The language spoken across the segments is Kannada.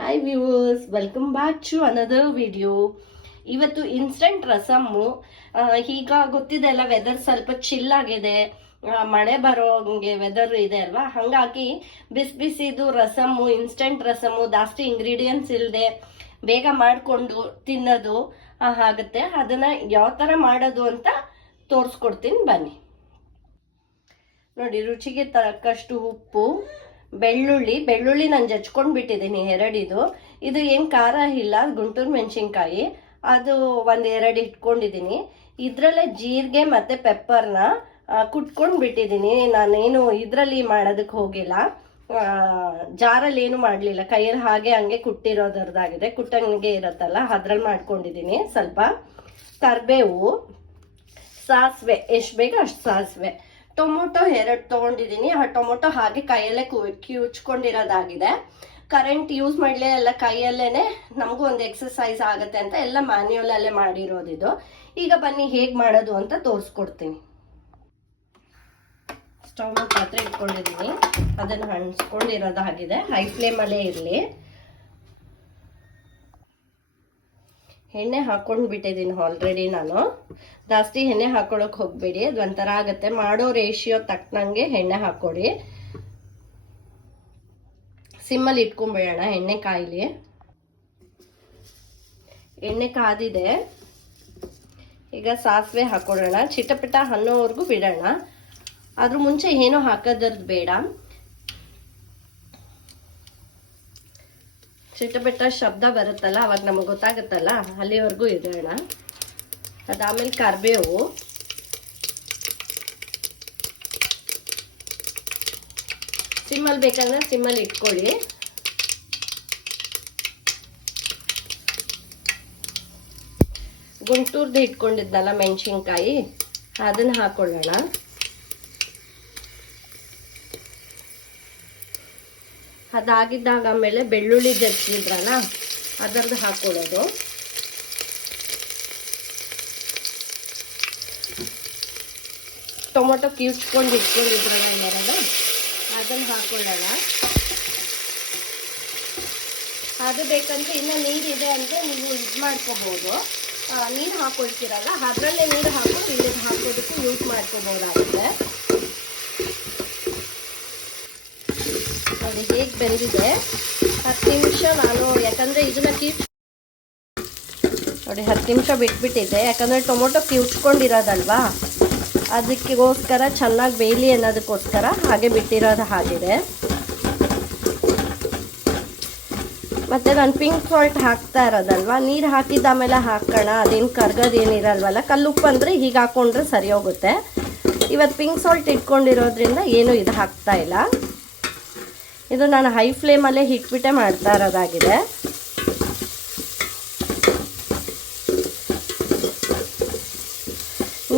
Hi viewers, welcome back to another video. ಇವತ್ತು ಇನ್ಸ್ಟಂಟ್ ರಸಮ್ಮು. ಈಗ ಗೊತ್ತಿದೆ ಅಲ್ಲ, ವೆದರ್ ಸ್ವಲ್ಪ ಚಿಲ್ ಆಗಿದೆ, ಮಳೆ ಬರೋಂಗೆ ವೆದರ್ ಇದೆ ಅಲ್ವಾ. ಹಾಗಾಗಿ ಬಿಸಿದು ರಸಮ್ಮು, ಇನ್ಸ್ಟಂಟ್ ರಸಮ್ಮು, ಜಾಸ್ತಿ ಇಂಗ್ರೀಡಿಯೆಂಟ್ಸ್ ಇಲ್ಲದೆ ಬೇಗ ಮಾಡಿಕೊಂಡು ತಿನ್ನೋದು ಆಗುತ್ತೆ. ಅದನ್ನ ಯಾವ ಥರ ಮಾಡೋದು ಅಂತ ತೋರಿಸ್ಕೊಡ್ತೀನಿ ಬನ್ನಿ. ನೋಡಿ, ರುಚಿಗೆ ತಕ್ಕಷ್ಟು ಉಪ್ಪು, ಬೆಳ್ಳುಳ್ಳಿ ನಾನು ಜಚ್ಕೊಂಡು ಬಿಟ್ಟಿದ್ದೀನಿ ಎರಡಿದು. ಇದು ಏನು ಖಾರ ಇಲ್ಲ, ಗುಂಟೂರು ಮೆಣಸಿನ್ಕಾಯಿ ಅದು ಒಂದೆರಡು ಇಟ್ಕೊಂಡಿದ್ದೀನಿ. ಇದರಲ್ಲೇ ಜೀರಿಗೆ ಮತ್ತು ಪೆಪ್ಪರ್ನ ಕುಟ್ಕೊಂಡು ಬಿಟ್ಟಿದ್ದೀನಿ. ನಾನೇನು ಇದರಲ್ಲಿ ಮಾಡೋದಕ್ಕೆ ಹೋಗಿಲ್ಲ, ಜಾರಲ್ಲಿ ಏನು ಮಾಡಲಿಲ್ಲ, ಕೈಯಲ್ಲಿ ಹಂಗೆ ಕುಟ್ಟಿರೋದ್ರದ್ದಾಗಿದೆ, ಕುಟ್ಟಂಗೆ ಇರುತ್ತಲ್ಲ ಅದ್ರಲ್ಲಿ ಮಾಡ್ಕೊಂಡಿದ್ದೀನಿ. ಸ್ವಲ್ಪ ಕರಿಬೇವು, ಸಾಸಿವೆ, ಎಷ್ಟು ಬೇಗ ಅಷ್ಟು ಸಾಸಿವೆ, ಟೊಮೊಟೊ 2 ತೊಗೊಂಡಿದ್ದೀನಿ. ಆ ಟೊಮೊಟೊ ಹಾಗೆ ಕೈಯಲ್ಲೇ ಕಿವುಚ್ಕೊಂಡಿರೋದಾಗಿದೆ. ಕರೆಂಟ್ ಯೂಸ್ ಮಾಡಲೇ ಎಲ್ಲ ಕೈಯಲ್ಲೇನೆ, ನಮಗೂ ಒಂದು ಎಕ್ಸಸೈಸ್ ಆಗುತ್ತೆ ಅಂತ ಎಲ್ಲ ಮ್ಯಾನ್ಯುಯಲಲ್ಲೇ ಮಾಡಿರೋದಿದು. ಈಗ ಬನ್ನಿ ಹೇಗೆ ಮಾಡೋದು ಅಂತ ತೋರಿಸ್ಕೊಡ್ತೀನಿ. ಸ್ಟವ್ ಮೇಲೆ ಪಾತ್ರೆ ಇಟ್ಕೊಂಡಿದ್ದೀನಿ, ಅದನ್ನು ಹಣ್ಸ್ಕೊಂಡಿರೋದಾಗಿದೆ. ಹೈ ಫ್ಲೇಮಲ್ಲೇ ಇರಲಿ. ಎಣ್ಣೆ ಹಾಕೊಂಡು ಬಿಟ್ಟಿದ್ದೀನಿ ಆಲ್ರೆಡಿ ನಾನು. ಜಾಸ್ತಿ ಎಣ್ಣೆ ಹಾಕೊಳ್ಳೋಕೆ ಹೋಗಬೇಡಿ, ಅದು ಒಂಥರ ಆಗುತ್ತೆ. ಮಾಡೋ ರೇಷಿಯೋ ತಕ್ಕನಂಗೆ ಎಣ್ಣೆ ಹಾಕೊಡಿ. ಸಿಮ್ಮಲ್ಲಿ ಇಟ್ಕೊಂಡ್ಬಿಡೋಣ. ಎಣ್ಣೆ ಕಾಯಿಲಿ. ಎಣ್ಣೆ ಕಾದಿದೆ. ಈಗ ಸಾಸಿವೆ ಹಾಕೊಳ್ಳೋಣ. ಚಿಟಪಿಟ ಅನ್ನೋವರೆಗೂ ಬಿಡೋಣ. ಅದ್ರ ಮುಂಚೆ ಏನೋ ಹಾಕೋದ್ರದ್ದು ಬೇಡ. ಚಿಟಪಿಟ ಶಬ್ದ ಬರುತ್ತಲ್ಲ, ಅವಾಗ ನಮಗೆ ಗೊತ್ತಾಗುತ್ತಲ್ಲ, ಅಲ್ಲಿವರೆಗೂ ಇಡೋಣ. ಅದಾದ್ಮೇಲೆ ಕರಿಬೇವು, ಸಿಮ್ಮಲ್ಲಿ ಬೇಕಂದ್ರೆ ಸಿಮ್ಮಲ್ಲಿ ಇಟ್ಕೊಳ್ಳಿ. ಗುಂಟೂರ್ದು ಇಟ್ಕೊಂಡಿದ್ನಲ್ಲ ಮೆಣಸಿನ್ಕಾಯಿ, ಅದನ್ನ ಹಾಕೊಳ್ಳೋಣ. ಅದಾಗಿದ್ದಾಗ ಆಮೇಲೆ ಬೆಳ್ಳುಳ್ಳಿ ಜಜ್ಜಿದ್ರಲ್ಲ, ಅದರದ್ದು ಹಾಕೊಳ್ಳೋದು. ಟೊಮೊಟೊ ಕಿವುಚ್ಕೊಂಡು ಇಟ್ಕೊಂಡಿದ್ರಲ್ಲ ಎಲ್ಲರದ, ಅದನ್ನು ಹಾಕೊಳ್ಳೋಣ. ಅದು ಬೇಕಂದ್ರೆ ಇನ್ನು ನೀರಿದೆ ಅಂದರೆ ನೀವು ಇದು ಮಾಡ್ಕೋಬೋದು. ನೀರು ಹಾಕೊಳ್ತೀರಲ್ಲ, ಅದರಲ್ಲೇ ನೀರು ಹಾಕೊಂಡು ಇಲ್ಲಿದ್ದು ಹಾಕೋದಕ್ಕೂ ಯೂಸ್ ಮಾಡ್ಕೋಬೋದಾಗುತ್ತೆ. ನೋಡಿ ಹೇಗೆ ಬೆಂದಿದೆ. 10 ನಿಮಿಷ ನಾನು, ಯಾಕಂದರೆ ಇದನ್ನ ನೋಡಿ 10 ನಿಮಿಷ ಬಿಟ್ಬಿಟ್ಟಿದ್ದೆ, ಯಾಕಂದರೆ ಟೊಮೊಟೊ ಕಿವುಚ್ಕೊಂಡಿರೋದಲ್ವಾ, ಅದಕ್ಕೋಸ್ಕರ ಚೆನ್ನಾಗಿ ಬೇಯಲಿ ಅನ್ನೋದಕ್ಕೋಸ್ಕರ ಹಾಗೆ ಬಿಟ್ಟಿರೋದು ಆಗಿದೆ. ಮತ್ತು ನಾನು ಪಿಂಕ್ ಸಾಲ್ಟ್ ಹಾಕ್ತಾ ಇರೋದಲ್ವ, ನೀರು ಹಾಕಿದ್ದಾಮೇಲೆ ಹಾಕೋಣ, ಅದೇನು ಕರ್ಗೋದೇನಿರಲ್ವಲ್ಲ. ಕಲ್ಲುಪ್ಪು ಅಂದರೆ ಹೀಗೆ ಹಾಕ್ಕೊಂಡ್ರೆ ಸರಿ ಹೋಗುತ್ತೆ. ಇವತ್ತು ಪಿಂಕ್ ಸಾಲ್ಟ್ ಇಟ್ಕೊಂಡಿರೋದ್ರಿಂದ ಏನು ಇದು ಹಾಕ್ತಾ ಇಲ್ಲ. ಇದು ನಾನು ಹೈ ಫ್ಲೇಮಲ್ಲೇ ಇಟ್ಬಿಟ್ಟೆ ಮಾಡ್ತಾ ಇರೋದಾಗಿದೆ.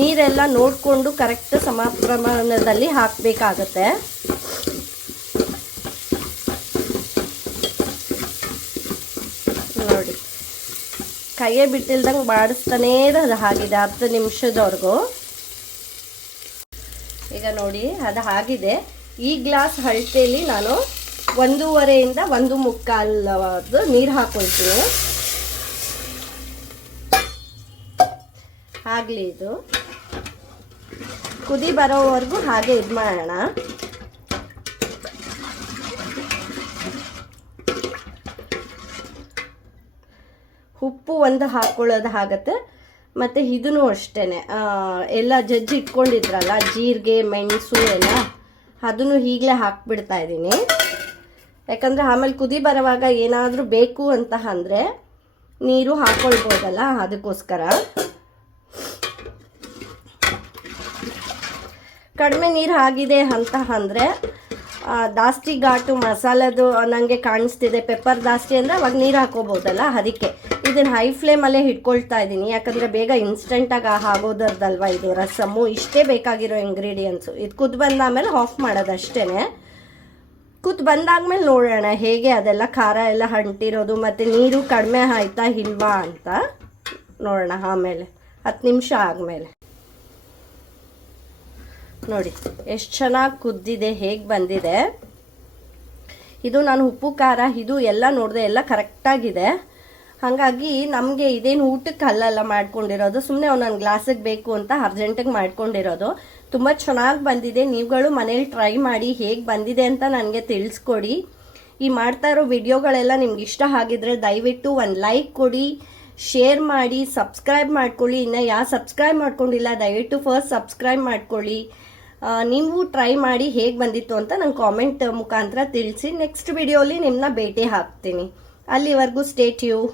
ನೀರೆಲ್ಲ ನೋಡಿಕೊಂಡು ಕರೆಕ್ಟ್ ಸಮ ಪ್ರಮಾಣದಲ್ಲಿ ಹಾಕಬೇಕಾಗತ್ತೆ. ನೋಡಿ, ಕೈಯೇ ಬಿಟ್ಟಿಲ್ದಂಗೆ ಬಾಡಿಸ್ತಾನೇ ಇರೋದು ಆಗಿದೆ 10 ನಿಮಿಷದವರೆಗೂ. ಈಗ ನೋಡಿ ಅದು ಆಗಿದೆ. ಈ ಗ್ಲಾಸ್ ಅಳತೆಯಲ್ಲಿ ನಾನು 1.5 ಇಂದ 1.25 ನೀರು ಹಾಕೊಳ್ತೀನಿ. ಆಗಲಿ, ಇದು ಕುದಿ ಬರೋವರೆಗೂ ಹಾಗೆ ಇದು ಮಾಡೋಣ. ಉಪ್ಪು ಒಂದು ಹಾಕ್ಕೊಳ್ಳೋದು ಆಗುತ್ತೆ. ಮತ್ತು ಇದೂ ಅಷ್ಟೇ, ಎಲ್ಲ ಜಜ್ಜಿ ಇಟ್ಕೊಂಡಿದ್ರಲ್ಲ ಜೀರಿಗೆ ಮೆಣಸು ಎಲ್ಲ, ಅದನ್ನು ಈಗಲೇ ಹಾಕ್ಬಿಡ್ತಾ ಇದ್ದೀನಿ. ಯಾಕಂದರೆ ಆಮೇಲೆ ಕುದಿ ಬರುವಾಗ ಏನಾದರೂ ಬೇಕು ಅಂತ ಅಂದರೆ ನೀರು ಹಾಕ್ಕೊಳ್ಬೋದಲ್ಲ, ಅದಕ್ಕೋಸ್ಕರ. ಕಡಿಮೆ ನೀರು ಆಗಿದೆ ಅಂತ ಅಂದರೆ, ಜಾಸ್ತಿ ಘಾಟು ಮಸಾಲದು ನನಗೆ ಕಾಣಿಸ್ತಿದೆ, ಪೆಪ್ಪರ್ ಜಾಸ್ತಿ ಅಂದರೆ ಅವಾಗ ನೀರು ಹಾಕೋಬೋದಲ್ಲ, ಅದಕ್ಕೆ ಇದನ್ನು ಹೈ ಫ್ಲೇಮಲ್ಲೇ ಇಟ್ಕೊಳ್ತಾ ಇದ್ದೀನಿ. ಯಾಕಂದರೆ ಬೇಗ ಇನ್ಸ್ಟೆಂಟಾಗಿ ಆಗೋದರ್ದಲ್ವ ಇದು ರಸಮ್ಮು. ಇಷ್ಟೇ ಬೇಕಾಗಿರೋ ಇಂಗ್ರೀಡಿಯೆಂಟ್ಸು. ಇದು ಕುದ್ದು ಬಂದಾದ್ಮೇಲೆ ಆಫ್ ಮಾಡೋದು ಅಷ್ಟೇ. ಕುದ್ದು ಬಂದಾದ್ಮೇಲೆ ನೋಡೋಣ ಹೇಗೆ ಅದೆಲ್ಲ ಖಾರ ಎಲ್ಲ ಅಂಟಿರೋದು ಮತ್ತು ನೀರು ಕಡಿಮೆ ಆಯ್ತಾ ಇಲ್ವಾ ಅಂತ ನೋಡೋಣ ಆಮೇಲೆ 10 ನಿಮಿಷ ಆದಮೇಲೆ. ನೋಡಿ ಎಷ್ಟು ಚೆನ್ನಾಗಿ ಕುದ್ದಿದೆ, ಹೇಗೆ ಬಂದಿದೆ. ಇದು ನಾನು ಉಪ್ಪು ಖಾರ ಇದು ಎಲ್ಲ ನೋಡಿದೆ, ಎಲ್ಲ ಕರೆಕ್ಟಾಗಿದೆ. ಹಾಗಾಗಿ ನಮಗೆ ಇದೇನು ಊಟಕ್ಕೆ ಅಲ್ಲೆಲ್ಲ ಮಾಡ್ಕೊಂಡಿರೋದು, ಸುಮ್ಮನೆ ಒಂದೊಂದು ಗ್ಲಾಸಿಗೆ ಬೇಕು ಅಂತ ಅರ್ಜೆಂಟಿಗೆ ಮಾಡ್ಕೊಂಡಿರೋದು. ತುಂಬ ಚೆನ್ನಾಗಿ ಬಂದಿದೆ. ನೀವುಗಳು ಮನೇಲಿ ಟ್ರೈ ಮಾಡಿ ಹೇಗೆ ಬಂದಿದೆ ಅಂತ ನನಗೆ ತಿಳಿಸ್ಕೊಡಿ. ಈ ಮಾಡ್ತಾ ಇರೋ ವಿಡಿಯೋಗಳೆಲ್ಲ ನಿಮ್ಗೆ ಇಷ್ಟ ಆಗಿದ್ರೆ ದಯವಿಟ್ಟು ಒಂದು ಲೈಕ್ ಕೊಡಿ, ಶೇರ್ ಮಾಡಿ, ಸಬ್ಸ್ಕ್ರೈಬ್ ಮಾಡ್ಕೊಳ್ಳಿ. ಇನ್ನು ಯಾರು ಸಬ್ಸ್ಕ್ರೈಬ್ ಮಾಡ್ಕೊಂಡಿಲ್ಲ ದಯವಿಟ್ಟು ಫಸ್ಟ್ ಸಬ್ಸ್ಕ್ರೈಬ್ ಮಾಡ್ಕೊಳ್ಳಿ. ನೀವು ಟ್ರೈ ಮಾಡಿ ಹೇಗೆ ಬಂದಿತ್ತು ಅಂತ ನಂಗೆ ಕಾಮೆಂಟ್ ಮುಖಾಂತರ ತಿಳಿಸಿ. ನೆಕ್ಸ್ಟ್ ವಿಡಿಯೋಲಿ ನಿಮ್ಮನ್ನ ಭೇಟಿ ಹಾಕ್ತೀನಿ. ಅಲ್ಲಿವರೆಗೂ ಸ್ಟೇ ಟ್ಯೂನ್.